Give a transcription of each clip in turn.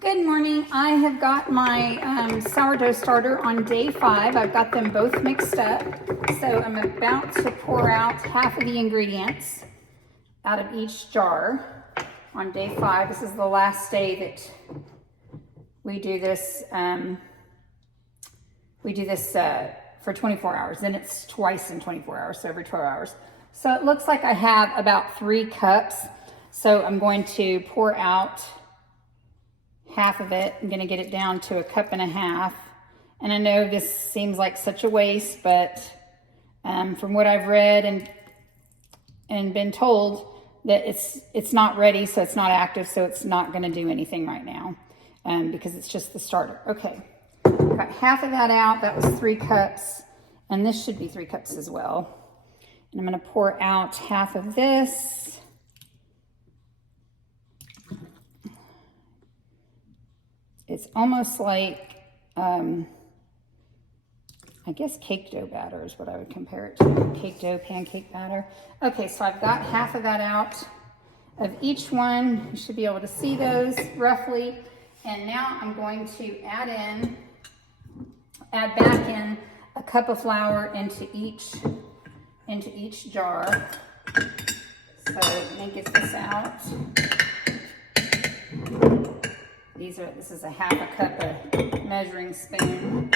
Good morning. I have got my sourdough starter on day 5. I've got them both mixed up. So I'm about to pour out half of the ingredients out of each jar on day 5. This is the last day that we do this. For 24 hours. Then it's twice in 24 hours, so every 12 hours. So it looks like I have about 3 cups. So I'm going to pour out half of it. I'm going to get it down to 1.5 cups. And I know this seems like such a waste, but from what I've read and been told, that it's not ready, so it's not active, so it's not going to do anything right now because it's just the starter. Okay, got half of that out. That was 3 cups, and this should be 3 cups as well. And I'm going to pour out half of this. It's almost like, I guess cake dough batter is what I would compare it to. Cake dough, pancake batter. Okay, so I've got half of that out of each one. You should be able to see those roughly. And now I'm going to add back in 1 cup of flour into each jar. So let me get this out. This is 1/2 cup of measuring spoon.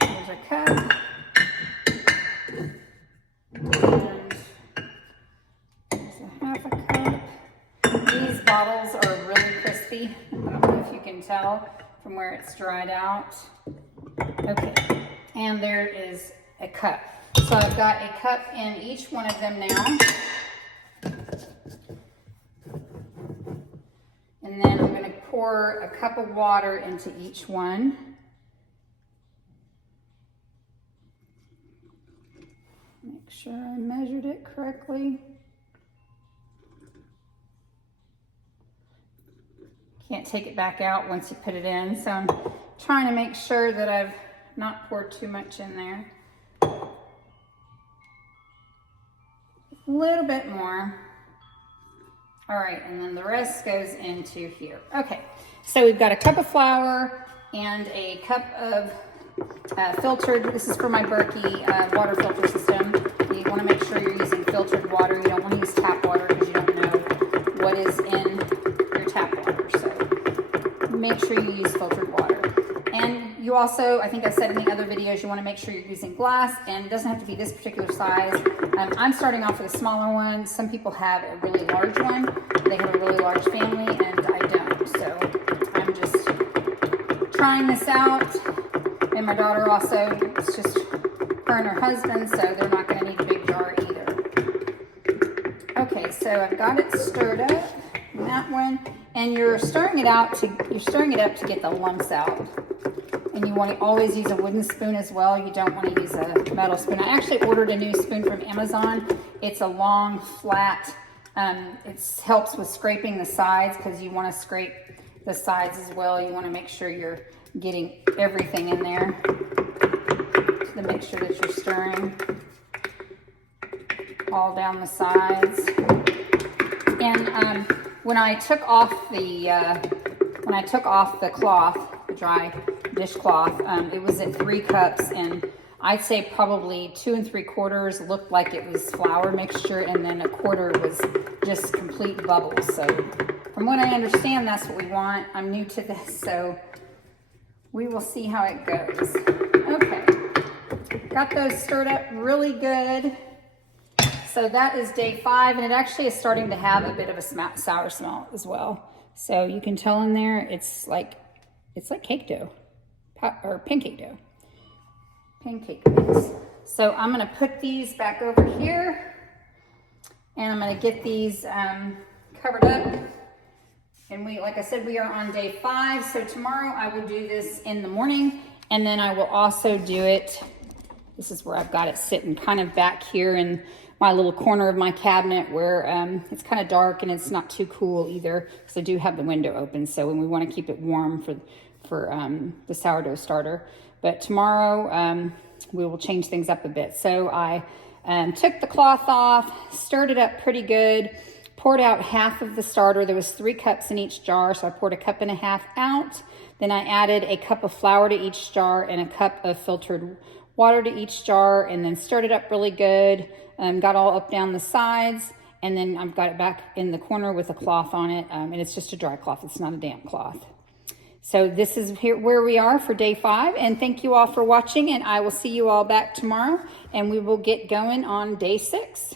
There's 1 cup. And there's 1/2 cup. These bottles are really crispy. I don't know if you can tell from where it's dried out. Okay, and there is 1 cup. So I've got 1 cup in each one of them now. And then I'm going to pour 1 cup of water into each one. Make sure I measured it correctly. Can't take it back out once you put it in, so I'm trying to make sure that I've not poured too much in there. A little bit more. All right, and then the rest goes into here. Okay, so we've got 1 cup of flour and 1 cup of filtered, this is for my Berkey water filter system. You wanna make sure you're using filtered water. You don't wanna use tap water because you don't know what is in your tap water. So make sure you use filtered water. And you also, I think I said in the other videos, you wanna make sure you're using glass, and it doesn't have to be this particular size. I'm starting off with a smaller one. Some people have a really large one. They have a really large family, and I don't. So I'm just trying this out. And my daughter also, it's just her and her husband, so they're not gonna need a big jar either. Okay, so I've got it stirred up in that one. And you're stirring it up to get the lumps out. And you want to always use a wooden spoon as well. You don't want to use a metal spoon. I actually ordered a new spoon from Amazon. It's a long, flat, it helps with scraping the sides because you want to scrape the sides as well. You want to make sure you're getting everything in there to make sure that you're stirring all down the sides. And when I took off the cloth, the dry dishcloth, it was at 3 cups, and I'd say probably 2 3/4 looked like it was flour mixture, and then 1/4 was just complete bubbles. So from what I understand, that's what we want. I'm new to this, so we will see how it goes. Okay, got those stirred up really good. So that is day 5, and it actually is starting to have a bit of a sour smell as well. So you can tell in there, it's like cake dough, or pancake dough, pancake mix. So I'm gonna put these back over here, and I'm gonna get these covered up. And like I said, we are on day 5. So tomorrow I will do this in the morning, and then I will also do it. This is where I've got it sitting kind of back here in my little corner of my cabinet where it's kind of dark and it's not too cool either, because I do have the window open. So when we want to keep it warm for the sourdough starter. But tomorrow we will change things up a bit. So I took the cloth off, stirred it up pretty good, poured out half of the starter. There was 3 cups in each jar, so I poured 1.5 cups out. Then I added a cup of flour to each jar and a cup of filtered water to each jar, and then stirred it up really good. Got all up down the sides, and then I've got it back in the corner with a cloth on it, and it's just a dry cloth. It's not a damp cloth. So this is where we are for day 5, and thank you all for watching, and I will see you all back tomorrow, and we will get going on day 6.